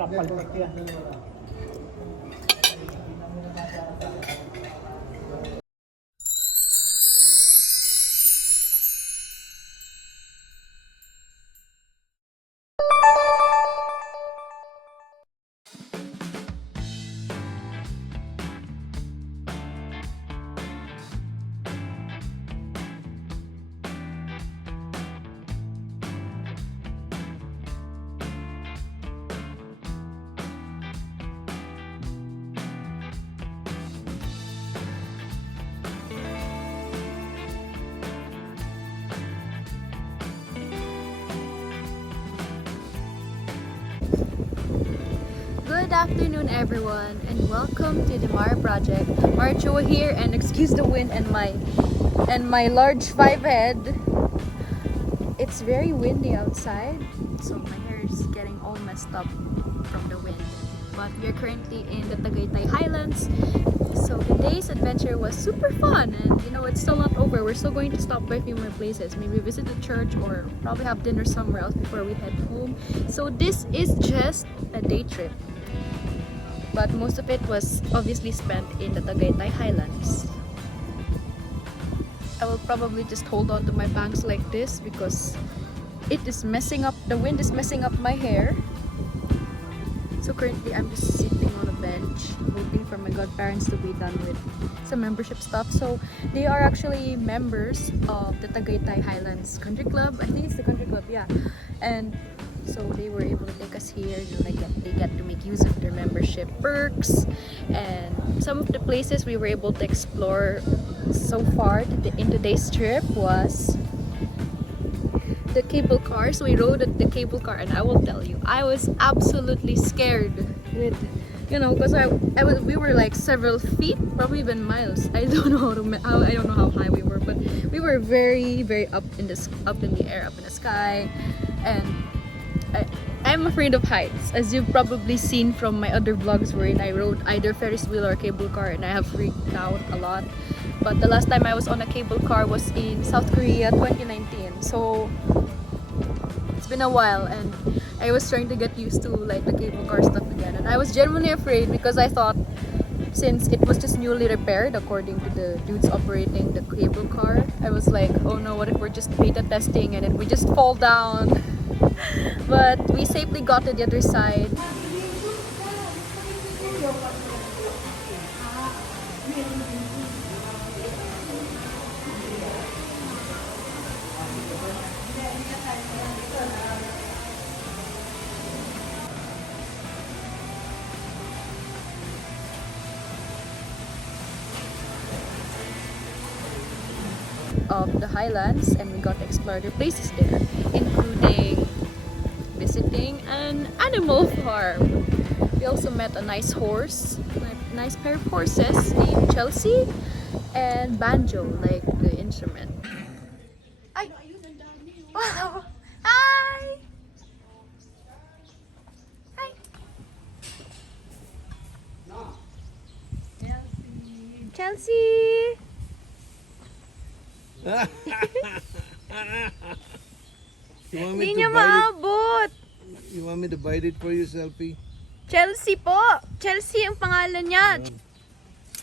Kapalpak yan. Good afternoon everyone and welcome to the Mara Project. Marcho here, and excuse the wind and my large 5 head. It's very windy outside, so my hair is getting all messed up from the wind. But we are currently in the Tagaytay Highlands. So today's adventure was super fun, and you know, it's still not over. We're still going to stop by a few more places, maybe visit the church or probably have dinner somewhere else before we head home. So this is just a day trip, but most of it was obviously spent in the Tagaytay Highlands. I will probably just hold on to my bangs like this because it is messing up, the wind is messing up my hair. So currently I'm just sitting on a bench waiting for my godparents to be done with some membership stuff. So they are actually members of the Tagaytay Highlands Country Club. I think it's the country club, yeah. And so they were able to take us here. You know, they get to make use of their membership perks, and some of the places we were able to explore so far in today's trip was the cable car. So we rode at the cable car, and I will tell you, I was absolutely scared with, you know, because we were like several feet, probably even miles. I don't know I don't know how high we were, but we were very up in the air, up in the sky, and I'm afraid of heights, as you've probably seen from my other vlogs wherein I rode either Ferris wheel or cable car, and I have freaked out a lot. But the last time I was on a cable car was in South Korea 2019, so it's been a while, and I was trying to get used to like the cable car stuff again, and I was genuinely afraid because I thought, since it was just newly repaired according to the dudes operating the cable car, I was like, oh no, what if we're just beta testing and then we just fall down? But we safely got to the other side. Of the Highlands, and we got to explore the places there, including visiting an animal farm. We also met a nice nice pair of horses named Chelsea and Banjo, like the instrument. Ay! Wow! Hi! Hi! Chelsea! Hindi niya maabot. You want me to bite it for you, Selfie? Chelsea po. Chelsea ang pangalan niya.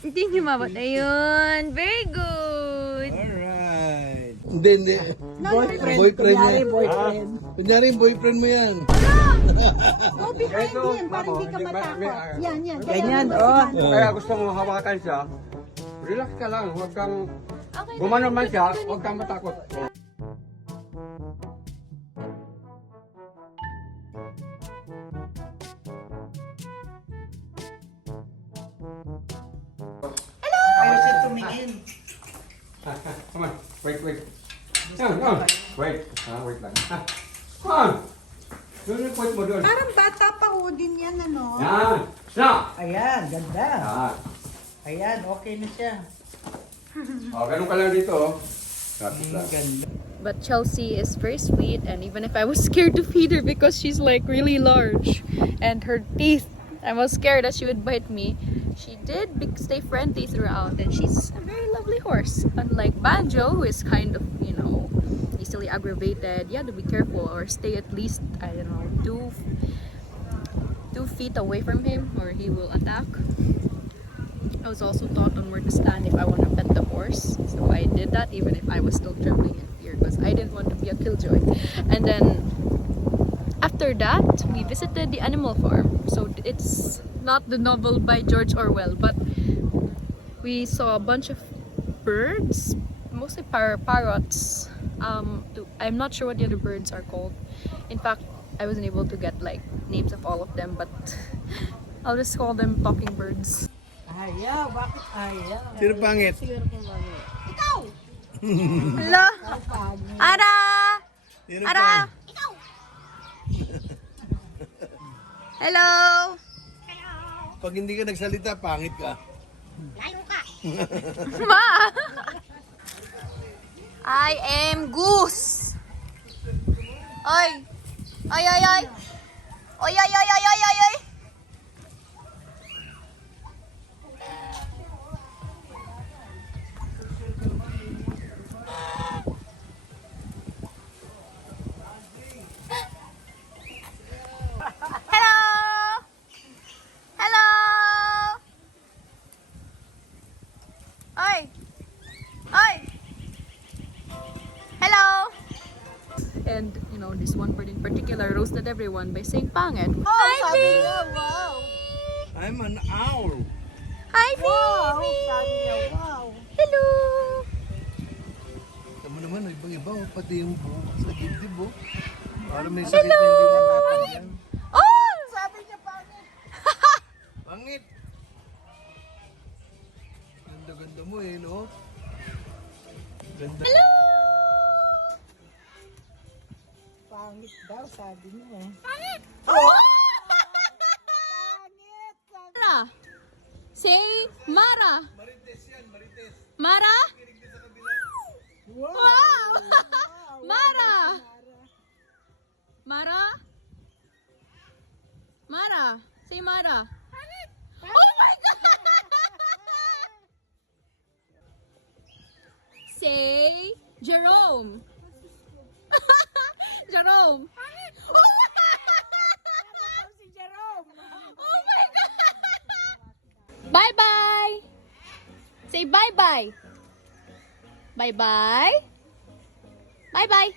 Hindi niya maabot. Ayun. Very good. Alright. Hindi. Boyfriend niya. Boyfriend. Kunyari, boyfriend mo yan. Go behind him para hindi ka matakot. Yan. Ganyan, oh. Kaya gusto mo hawakan siya, relax ka lang, huwag kang gumanon man siya, huwag kang matakot. Ayaw siya tumingin. Come on, wait. No. Wait lang. Come on. Doon yung point mo doon. Parang bata pa ho din yan, ano? Yan. Stop. Ayan, ganda. Yan. Ayan, okay na siya. O, ganun ka lang dito. Tapos lang. Ganda. But Chelsea is very sweet, and even if I was scared to feed her because she's like really large and her teeth, I was scared that she would bite me, she did stay friendly throughout, and she's a very lovely horse. Unlike Banjo, who is kind of, you know, easily aggravated. You have to be careful or stay at least, I don't know, 2 feet away from him or he will attack. I was also taught on where to stand if I want to pet the horse. So I did that even if I was still trembling in fear because I didn't want to be a killjoy. And then after that, we visited the animal farm. So it's not the novel by George Orwell, but we saw a bunch of birds, mostly parrots. I'm not sure what the other birds are called. In fact, I wasn't able to get like names of all of them, but I'll just call them talking birds. Ayaw, bakit ayaw? Sino pangit? Ikaw! Hello! Ara! Sino Ara! pangit? Ikaw! Hello! Pag hindi ka nagsalita, pangit ka. Lalo ka! Ma! I am Goose! Oy! Oy, oy, oy! Oy, oy, oy, oy, oy, oy, oy! Hello! Hello! Oy! Oy! Hello! And, you know, this one bird in particular roasted everyone by saying pangit. Hi, baby! I'm an owl. Hi, baby! Hello! Tama naman, ibang-iba. Pati yung buhok sa dibdib, oh. Para may sakit na hindi mo matanggal. Oh! Sabi niya pangit. Pangit! Ganda-ganda mo eh, no? Ganda. Hello! Pangit daw, sabi niya. Pangit! Pangit! Mara! Say Mara! Marites yan, Marites. Mara! Kinig din sa kabila. Wow! Mara! Mara? Mara! Say Mara! Oh my God! Say Jerome! Jerome! Oh my God! Bye-bye! Say bye-bye! Bye-bye! Bye-bye!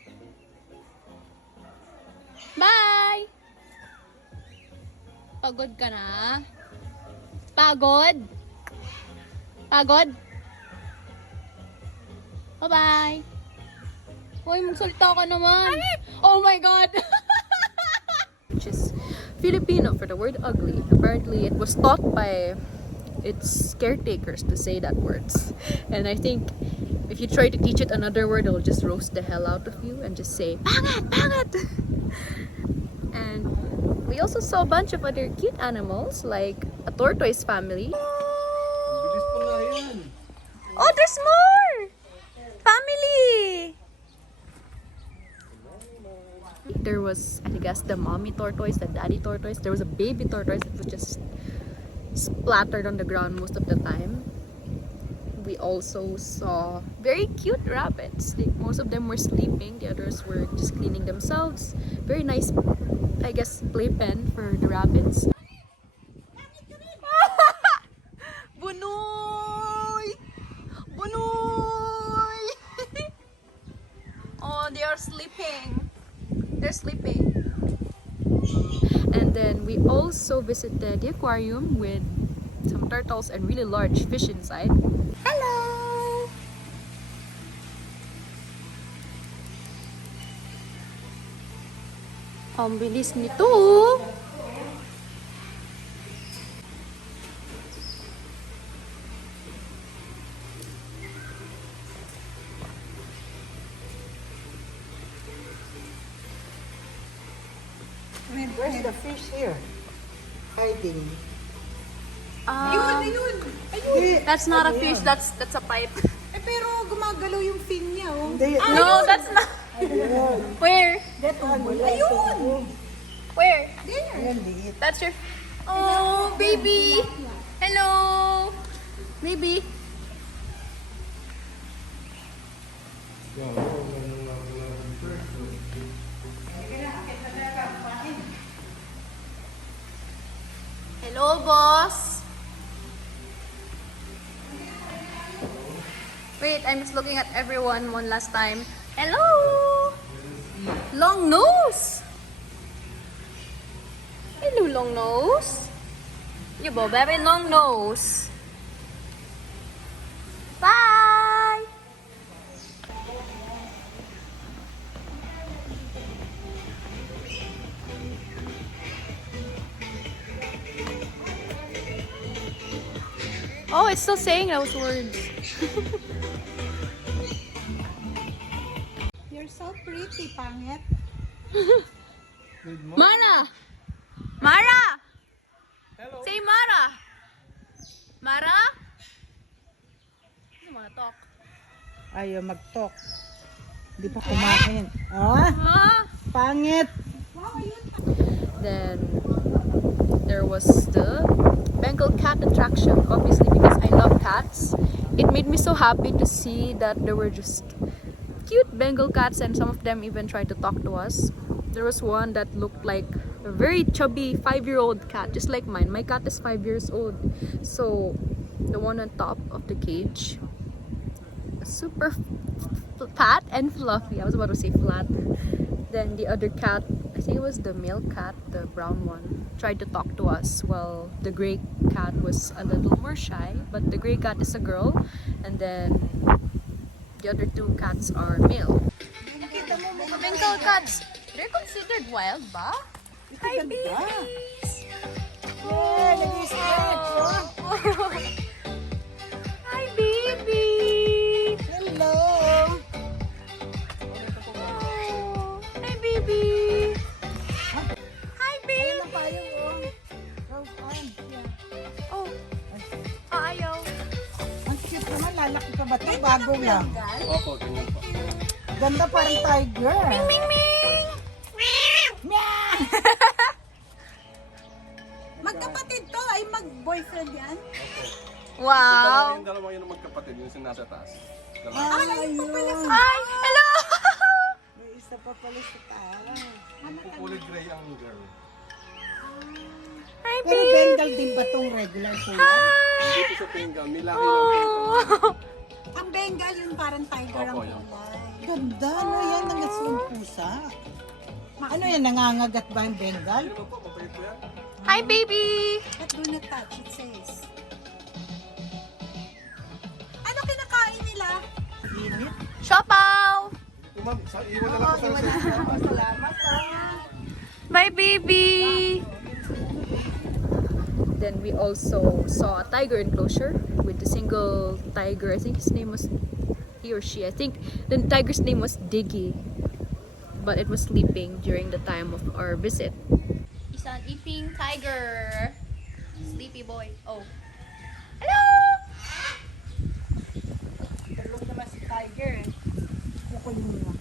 Bye! Pagod ka na? Pagod? Pagod? Bye-bye! Hoy, magsalita ka naman! Oh my God! Which is Filipino for the word ugly. Apparently, it was taught by its caretakers to say that words. And I think if you try to teach it another word, it'll just roast the hell out of you and just say, pangit! Pangit! And we also saw a bunch of other cute animals like a tortoise family. Bilis pa nga yan. Oh, there's more! Family! There was, I guess, the mommy tortoise, the daddy tortoise. There was a baby tortoise that was just splattered on the ground most of the time. We also saw very cute rabbits. Most of them were sleeping, the others were just cleaning themselves. Very nice, I guess, playpen for the rabbits. Bunoy! Bunoy! Oh, they are sleeping. They're sleeping. And then we also visited the aquarium with some turtles and really large fish inside. Hello! Ang bilis nito! Where's the fish here? Hiding. That's not a fish, that's a pipe. Eh pero gumagalaw yung fin niya, oh. No, that's not. Where? Ayun! Where? Ayun, liit. That's your. Oh, baby. Hello, baby. Hello, boss. Wait, I'm just looking at everyone one last time. Hello! Long nose! Hello, long nose. You bo, very long nose. Bye! Oh, it's still saying those words. You're so pretty, pangit. Mara! Mara! Hello. Say Mara! Mara? I don't wanna talk. Ayaw mag-talk. Hindi pa kumain. Ah, Huh? pangit. Then there was the Bengal cat attraction. Obviously, because I love cats, it made me so happy to see that there were just cute Bengal cats, and some of them even tried to talk to us. There was one that looked like a very chubby 5-year-old cat, just like mine. My cat is 5 years old. So the one on top of the cage, super fat and fluffy. I was about to say flat. Then the other cat, I think it was the male cat, the brown one, tried to talk to us. Well, the gray cat was a little more shy, but the gray cat is a girl, and then the other two cats are male. Bengal cats, they're considered wild ba? Hi, babies! Yeah, nag-stretch. Oh. Hi, baby! Hello. Oh, hi, baby! Hi, Ayun baby! ang payong, oh. Rose arms, yeah. Oh, ayaw. Ang cute naman, lalaki pa ba ito? Bago lang. Opo, ganyan po. Ganda parang tiger. Ming, ming, ming! Magkapatid to, ay mag-boyfriend yan. Wow! Yung dalawa yun ang magkapatid, yung nasa taas. Ay, ayun. Hi! Hello! May isa pa pala sa taas. Kulay gray ang girl. Hi, Pero baby! Bengal din ba itong regular kuya? Hindi po siya Bengal, may lahi lang po ito. Oh. Ang Bengal yun parang tiger ang Opo, yan. kulay. Ganda, no yan? Nangaswing pusa. Ano yan, nangangagat ba yung Bengal? Ano po, mabait po yan? Hi, baby! But do not touch, it says. Ano kinakain nila? Init. Siopaw! Ma'am, iwan na lang po sa Salamat ha. Bye, baby! Then we also saw a tiger enclosure with a single tiger. I think his name was, he or she, I think the tiger's name was Diggy. But it was sleeping during the time of our visit. He's an eating tiger. Sleepy boy. Oh. Hello! Tulog naman si tiger eh. Kukulong na.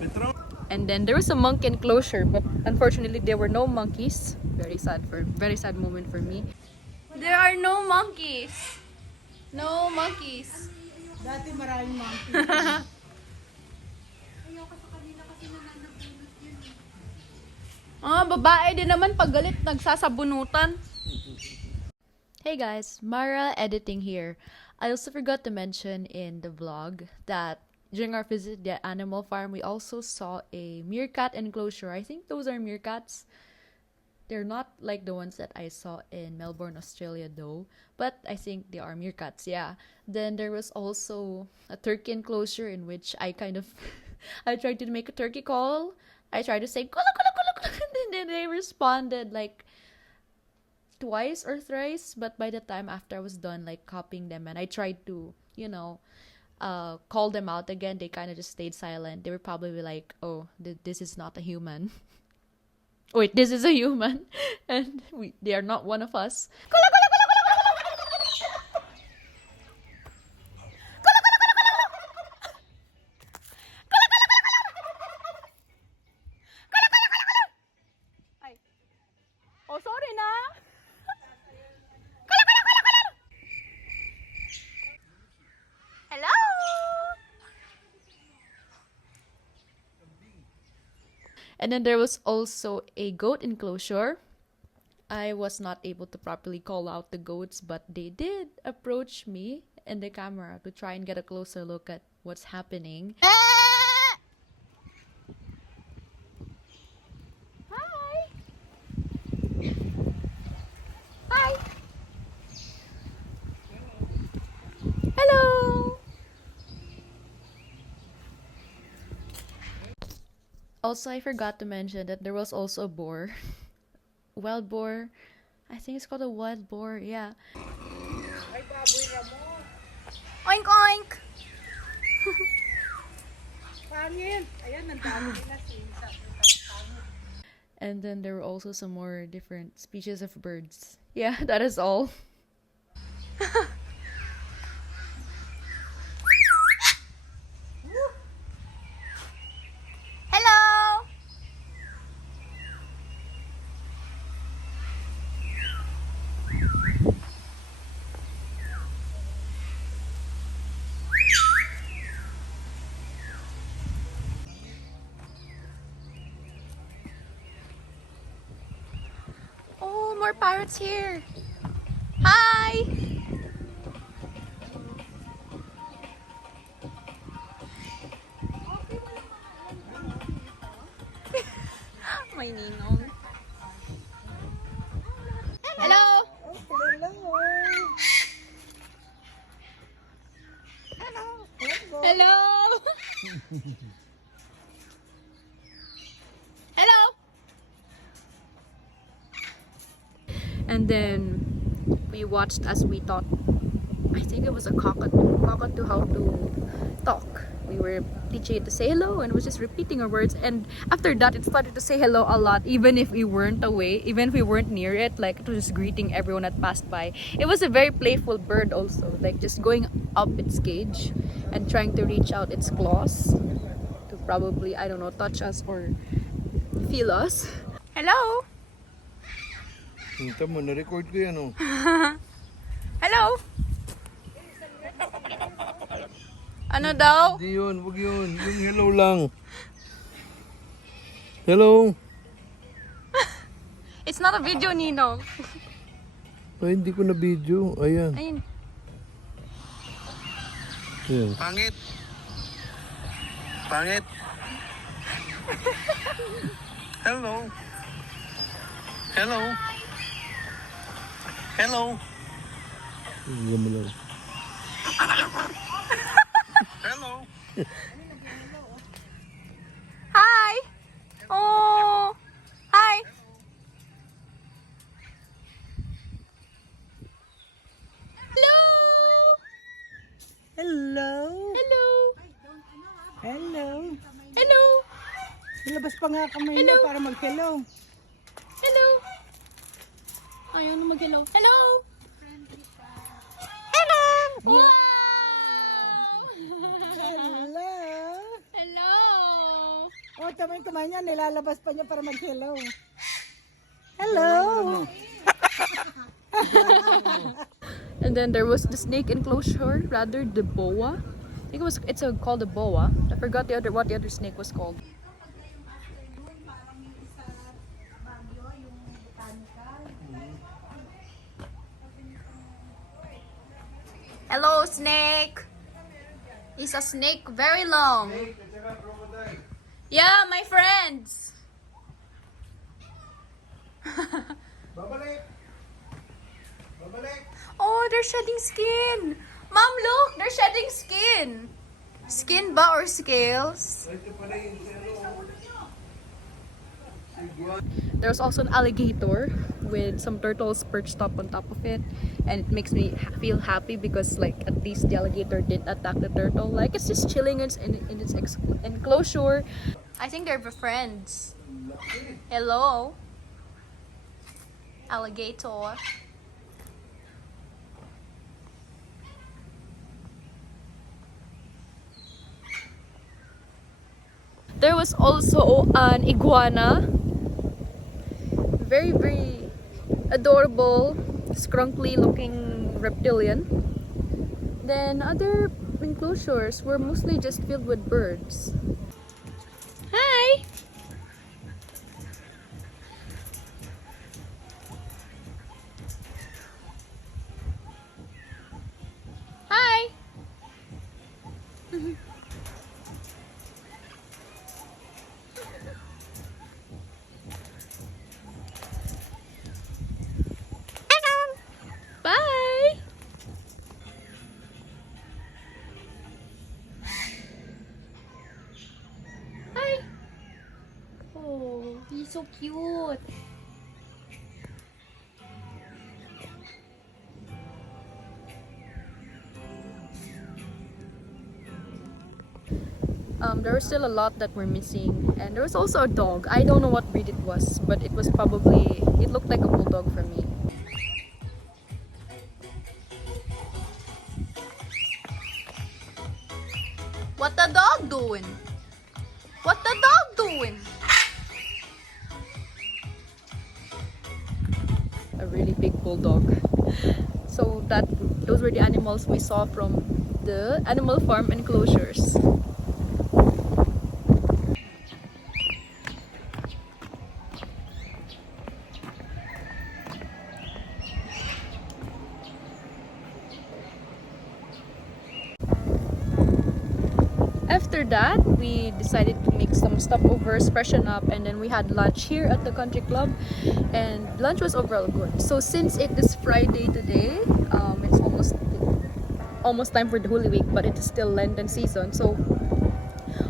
Petro? And then there was a monkey enclosure, but unfortunately there were no monkeys. Very sad moment for me. There are no monkeys. No monkeys. Dati maraming monkey. Babae din naman pag galit nagsasabunutan. Hey guys, Mara editing here. I also forgot to mention in the vlog that during our visit to the animal farm, we also saw a meerkat enclosure. I think those are meerkats. They're not like the ones that I saw in Melbourne, Australia though, but I think they are meerkats, yeah. Then there was also a turkey enclosure in which I kind of I tried to make a turkey call. I tried to say kula kula kula kula, and then they responded like twice or thrice, but by the time after I was done like copying them and I tried to, call them out again, they kind of just stayed silent. They were probably like, oh, this is not a human. Wait, this is a human, and they are not one of us. Ay. Oh, sorry na. Hello. And then there was also a goat enclosure. I was not able to properly call out the goats, but they did approach me in the camera to try and get a closer look at what's happening. Hi! Hi! Hello! Also, I forgot to mention that there was also a boar. Wild boar. I think it's called a wild boar, yeah. Oink oink! And then there were also some more different species of birds. Yeah, that is all. Hello! Oh, more parrots here. Hi! My ninong. Hello! Hello! Hello! And then we watched as we thought, I think it was a cockatoo how to talk. We were teaching it to say hello and it was just repeating our words, and after that it started to say hello a lot, even if we weren't away, even if we weren't near it. Like, it was just greeting everyone that passed by. It was a very playful bird also, like just going up its cage and trying to reach out its claws to probably, I don't know, touch us or feel us. Hello! Hinta mo, na-record ko yan, oh. Hello! Ano daw? Hindi yun, wag yun. Yung hello lang. Hello. It's not a video, Ninong. Ay, hindi ko na video. Ayan. Ayun. Ayan. Pangit. Pangit. Hello. Hello. Hello. Hindi mo lang. Hello. Hi! Oh! Hi! Hello! Hello. Hello! Hello. Hello! Nilabas pa nga kamay niya para mag-hello. Hello! Ayaw na mag-hello. Hello! Hello! Wow! Hello. Hello! Oh, tama yung kamay niya. Nilalabas pa niya para mag-hello. Hello. And then there was the snake enclosure, rather the boa. I think it's called a boa. I forgot what the other snake was called. Hello, snake. It's a snake very long. Yeah, my friends. Babalik. Babalik. Oh, they're shedding skin. Mom, look, they're shedding skin. Skin ba or scales? Ito pala yung There's also an alligator with some turtles perched up on top of it, and it makes me feel happy because, like, at least the alligator didn't attack the turtle. Like, it's just chilling in its enclosure. I think they're friends. Hello, alligator. There was also an iguana. Very, very adorable, scrunkly looking reptilian. Then other enclosures were mostly just filled with birds. Hi! cute. There was still a lot that were missing, and there was also a dog. I don't know what breed it was, but it was probably, it looked like a bulldog for me. What the dog doing? What the dog doing? A really big bulldog. So those were the animals we saw from the animal farm enclosures. After that, we decided to make some stopovers, freshen up, and then we had lunch here at the country club, and lunch was overall good. So since it is Friday today, it's almost time for the Holy Week, but it is still Lenten season. So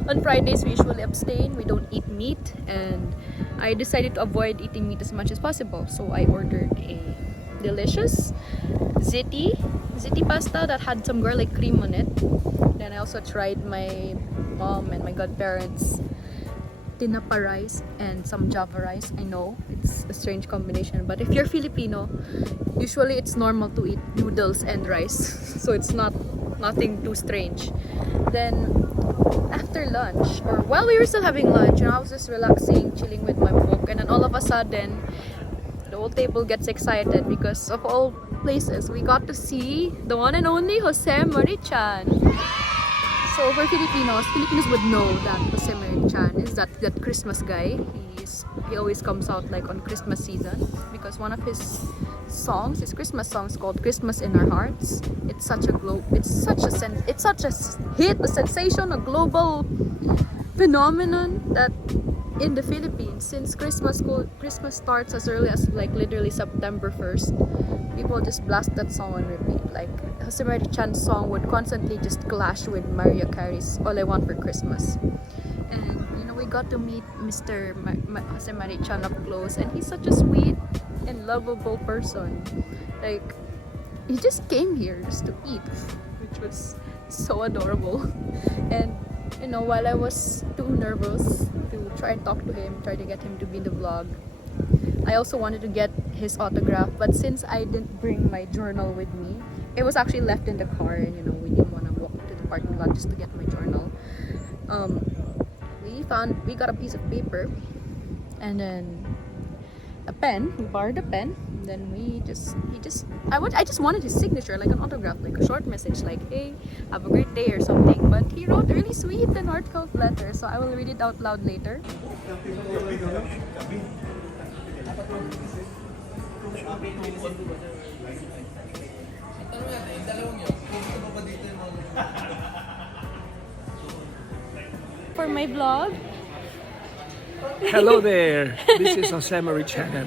on Fridays we usually abstain, we don't eat meat, and I decided to avoid eating meat as much as possible. So I ordered a delicious ziti pasta that had some garlic cream on it. Then I also tried my mom and my godparents' tinapa rice and some java rice. I know it's a strange combination, but if you're Filipino, usually it's normal to eat noodles and rice, so it's nothing too strange. Then after lunch, or while we were still having lunch, I was just relaxing, chilling with my book, and then all of a sudden the whole table gets excited because of all places we got to see the one and only Jose Marichan. So for Filipinos would know that Jose Marichan is that Christmas guy. He always comes out like on Christmas season because one of his Christmas songs called Christmas in Our Hearts. It's such a hit, a sensation, a global phenomenon that in the Philippines, since Christmas starts as early as like literally September 1st, people just blast that song on repeat. Like Jose Marichan's song would constantly just clash with Mariah Carey's All I Want for Christmas. And we got to meet Mr. Jose Marichan up close, and he's such a sweet and lovable person. Like, he just came here just to eat, which was so adorable. And while I was too nervous to try and talk to him, try to get him to be in the vlog, I also wanted to get his autograph, but since I didn't bring my journal with me, it was actually left in the car, and we didn't want to walk to the parking lot just to get my journal. We got a piece of paper and then a pen. We borrowed a pen. Then I just wanted his signature, like an autograph, like a short message, like "Hey, have a great day" or something. But he wrote a really sweet and heartfelt letter, so I will read it out loud later. For my vlog. Hello there, this is Jose Marichan.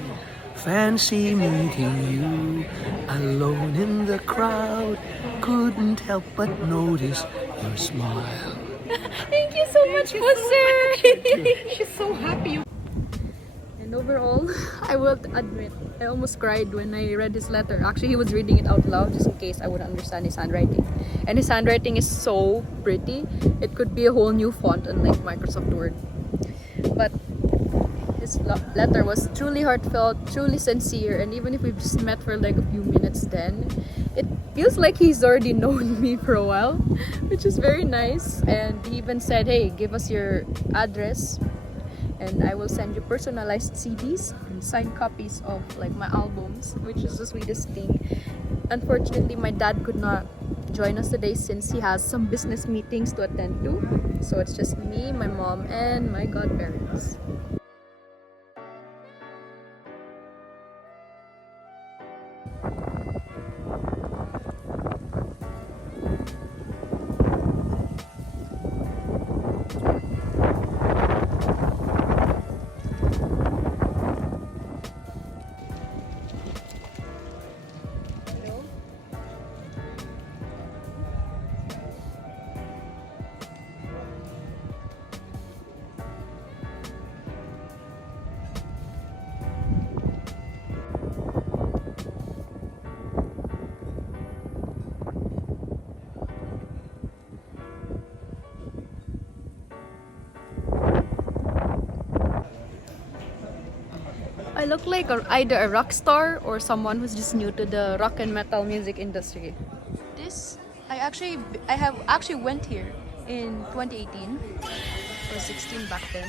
Fancy meeting you alone in the crowd. Couldn't help but notice your smile. Thank you so much, Jose. She's so happy. And overall, I will admit, I almost cried when I read his letter. Actually, he was reading it out loud just in case I wouldn't understand his handwriting. And his handwriting is so pretty. It could be a whole new font unlike Microsoft Word. But his letter was truly heartfelt, truly sincere, and even if we've just met for like a few minutes then, it feels like he's already known me for a while, which is very nice. And he even said, "Hey, give us your address and I will send you personalized CDs and signed copies of like my albums," which is the sweetest thing. Unfortunately, my dad could not join us today since he has some business meetings to attend to. So it's just me, my mom, and my godparents. look like either a rock star or someone who's just new to the rock and metal music industry. This, I have actually went here in 2018. I was 16 back then.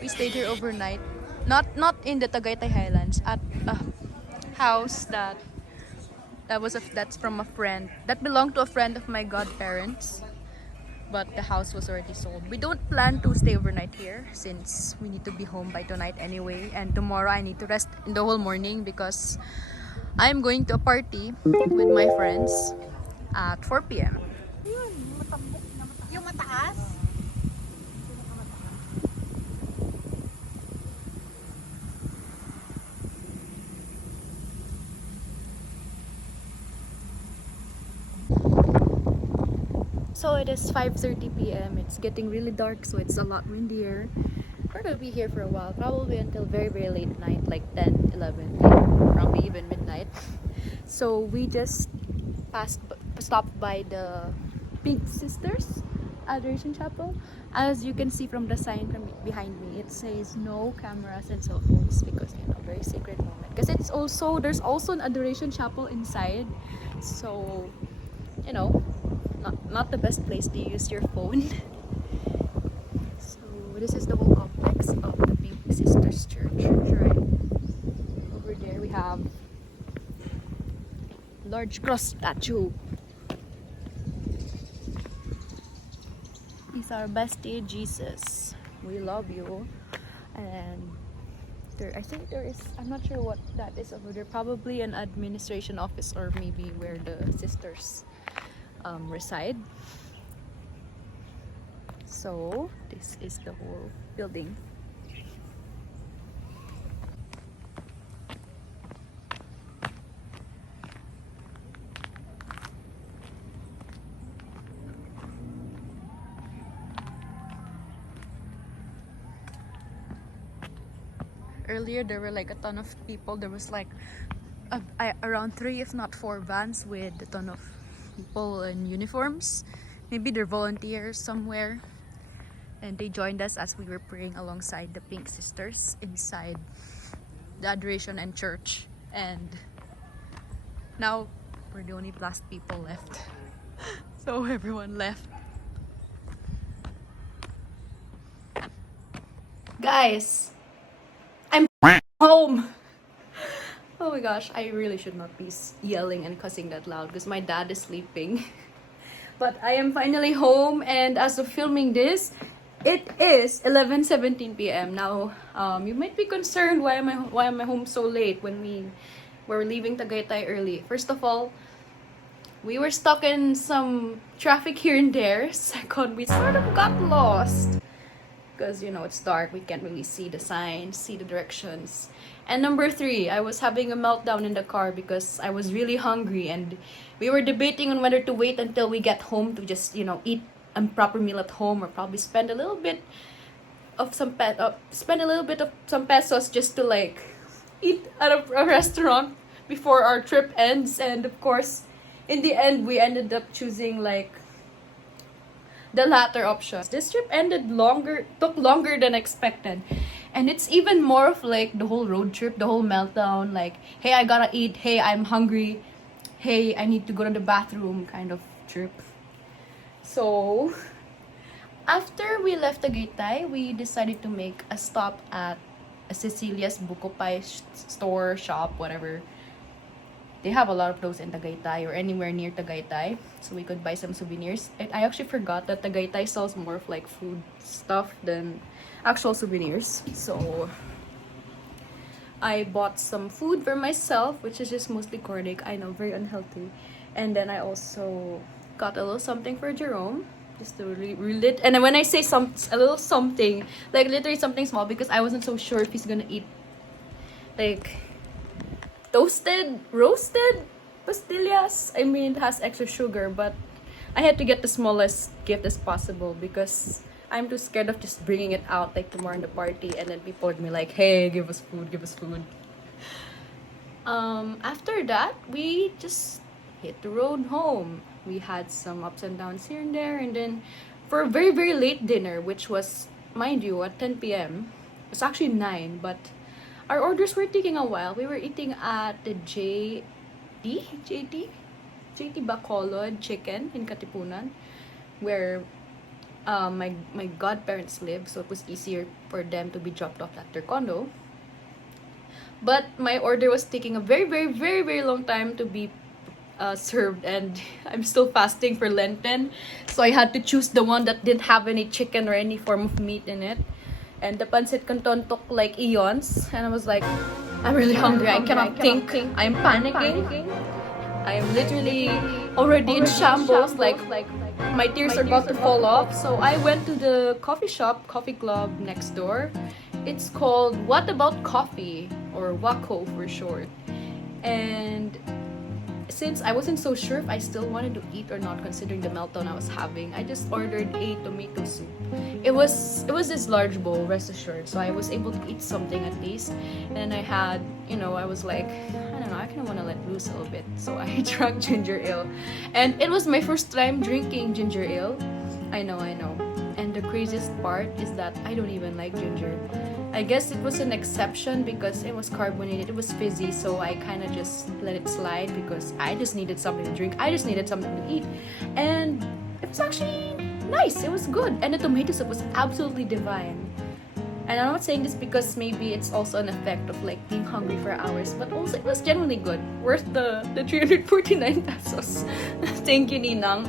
We stayed here overnight. Not in the Tagaytay Highlands, at a house that's from a friend that belonged to a friend of my godparents. But the house was already sold. We don't plan to stay overnight here since we need to be home by tonight anyway. And tomorrow I need to rest in the whole morning because I'm going to a party with my friends at 4 p.m. Yung mataas? So it is 5:30 p.m. It's getting really dark, so it's a lot windier. We're gonna be here for a while, probably until very, very late night, like 10, 11, probably even midnight. So we just stopped by the Pink Sisters Adoration Chapel. As you can see from the sign from behind me, it says no cameras and cell phones because, you know, very sacred moment. Because there's also an adoration chapel inside, so you know, not the best place to use your phone. So this is the whole complex of the Pink Sisters Church. Right over there we have large cross statue. He's our bestie Jesus. We love you. And I think there is, I'm not sure what that is over there. Probably an administration office or maybe where the sisters reside. So this is the whole building. Earlier there were like a ton of people. There was like around 3 if not 4 vans with a ton of people in uniforms. Maybe they're volunteers somewhere, and they joined us as we were praying alongside the Pink Sisters inside the adoration and church. And now we're the only last people left. So everyone left. Guys, I'm home. Oh my gosh, I really should not be yelling and cussing that loud because my dad is sleeping. But I am finally home, and as of filming this, it is 11:17 p.m. Now, you might be concerned why am I home so late when we were leaving Tagaytay early. First of all, we were stuck in some traffic here and there. Second, we sort of got lost because, you know, it's dark. We can't really see the signs, see the directions. And number 3, I was having a meltdown in the car because I was really hungry, and we were debating on whether to wait until we get home to just, you know, eat a proper meal at home, or probably spend a little bit of some pesos just to like eat at a restaurant before our trip ends. And of course, in the end, we ended up choosing like the latter option. This trip took longer than expected. And it's even more of like the whole road trip, the whole meltdown, like, hey, I gotta eat, hey, I'm hungry, hey, I need to go to the bathroom kind of trip. So, after we left Tagaytay, we decided to make a stop at a Cecilia's Buko Pie store, shop, whatever. They have a lot of those in Tagaytay or anywhere near Tagaytay, so we could buy some souvenirs. And I actually forgot that Tagaytay sells more of like food stuff than actual souvenirs. So I bought some food for myself, which is just mostly cornic. I know, very unhealthy. And then I also got a little something for Jerome, just to relit. And then when I say a little something, like literally something small, because I wasn't so sure if he's gonna eat like roasted pastillas. I mean, it has extra sugar, but I had to get the smallest gift as possible because I'm too scared of just bringing it out like tomorrow in the party, and then people would be like, hey, give us food. After that, we just hit the road home. We had some ups and downs here and there, and then for a very, very late dinner, which was, mind you, at 10 p.m. It's actually 9, but our orders were taking a while. We were eating at the JT Bacolod Chicken in Katipunan, where my godparents live, so it was easier for them to be dropped off at their condo. But my order was taking a very, very, very, very long time to be served, and I'm still fasting for Lenten, so I had to choose the one that didn't have any chicken or any form of meat in it. And the pancit canton took like eons, and I was like, I'm really hungry. I cannot think. I'm panicking. I am literally already in shambles. Like my tears are about to fall off. So I went to the coffee club next door. It's called What About Coffee, or Waco for short. And since I wasn't so sure if I still wanted to eat or not, considering the meltdown I was having, I just ordered a tomato soup. It was this large bowl, rest assured, so I was able to eat something at least. And I had, I was like, I don't know, I kind of want to let loose a little bit, so I drank ginger ale. And it was my first time drinking ginger ale. I know. And the craziest part is that I don't even like ginger. I guess it was an exception because it was carbonated, it was fizzy, so I kind of just let it slide because I just needed something to drink. I just needed something to eat. And it was actually nice. It was good. And the tomato soup was absolutely divine. And I'm not saying this because maybe it's also an effect of like being hungry for hours, but also it was genuinely good. Worth the 349 pesos. Thank you, Ninang.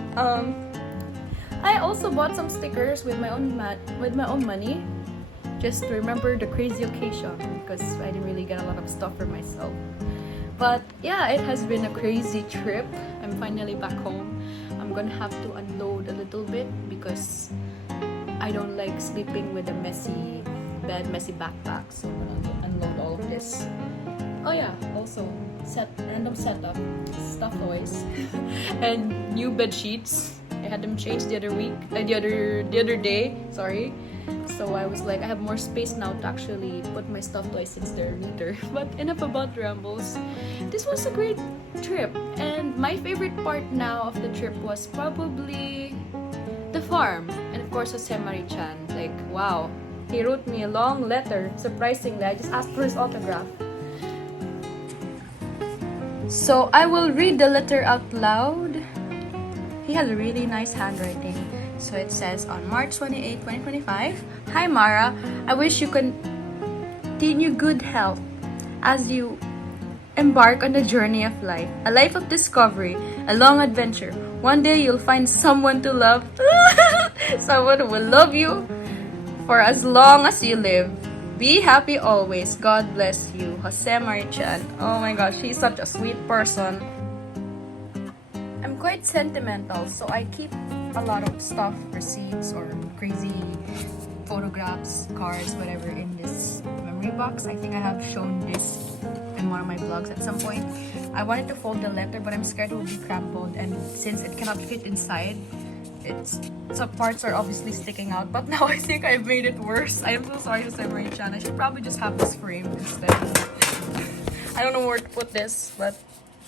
I also bought some stickers with my own money, just to remember the crazy occasion, because I didn't really get a lot of stuff for myself. But yeah, it has been a crazy trip. I'm finally back home. I'm gonna have to unload a little bit because I don't like sleeping with a messy bed, messy backpack. So I'm gonna unload all of this. Oh yeah, also random setup, stuffed toys, and new bed sheets. I had them changed the other day. Sorry. So I was like, I have more space now to actually put my stuffed toys since they're neater. But enough about rambles. This was a great trip, and my favorite part now of the trip was probably the farm, and of course Jose Marichan. Like, wow, he wrote me a long letter. Surprisingly, I just asked for his autograph. So I will read the letter out loud. He has a really nice handwriting. So it says, on March 28, 2025, Hi Mara, I wish you continue good health as you embark on the journey of life. A life of discovery, a long adventure. One day you'll find someone to love. Someone who will love you for as long as you live. Be happy always. God bless you. Jose Marichan. Oh my gosh, he's such a sweet person. I'm quite sentimental, so I keep a lot of stuff, receipts, or crazy photographs, cards, whatever in this memory box. I think I have shown this in one of my vlogs at some point. I wanted to fold the letter, but I'm scared it will be crumpled, and since it cannot fit inside, some parts are obviously sticking out. But now I think I've made it worse. I am so sorry to say, Marie-chan. I should probably just have this framed instead. I don't know where to put this, but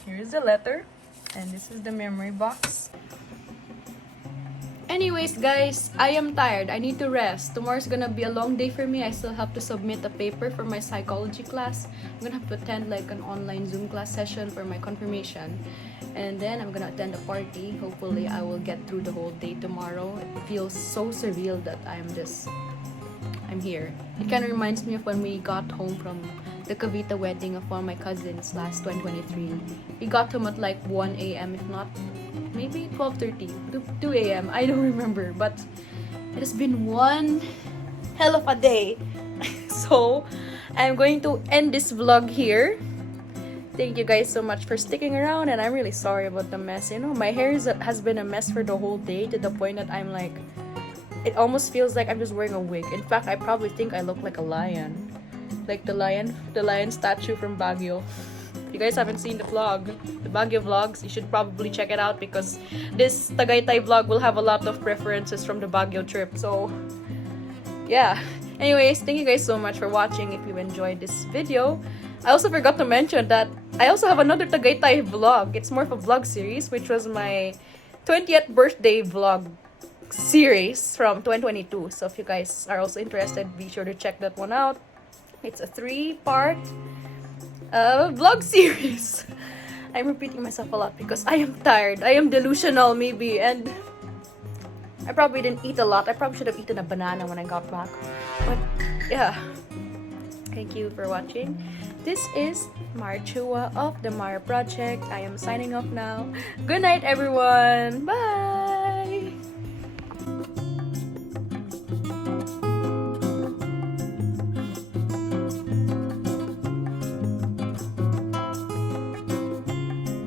here's the letter, and this is the memory box. Anyways, guys, I am tired. I need to rest. Tomorrow's gonna be a long day for me. I still have to submit a paper for my psychology class. I'm gonna have to attend like an online Zoom class session for my confirmation. And then I'm gonna attend a party. Hopefully, I will get through the whole day tomorrow. It feels so surreal that I'm here. It kind of reminds me of when we got home from the Cavite wedding of one of my cousins last 2023. We got home at like 1 a.m. if not maybe 12:30, 2 a.m. I don't remember, but it has been one hell of a day. So I'm going to end this vlog here. Thank you guys so much for sticking around, and I'm really sorry about the mess. You know, my hair has been a mess for the whole day, to the point that I'm like, it almost feels like I'm just wearing a wig. In fact, I probably think I look like a lion, like the lion statue from Baguio. If you guys haven't seen the vlog, the Baguio vlogs, you should probably check it out, because this Tagaytay vlog will have a lot of references from the Baguio trip. So yeah, anyways, thank you guys so much for watching. If you enjoyed this video, I also forgot to mention that I also have another Tagaytay vlog. It's more of a vlog series, which was my 20th birthday vlog series from 2022. So if you guys are also interested, be sure to check that one out. It's a 3-part vlog series. I'm repeating myself a lot because I am tired. I am delusional maybe, and I probably didn't eat a lot. I probably should have eaten a banana when I got back. But yeah. Thank you for watching. This is Marchua of the Mara Project. I am signing off now. Good night, everyone. Bye.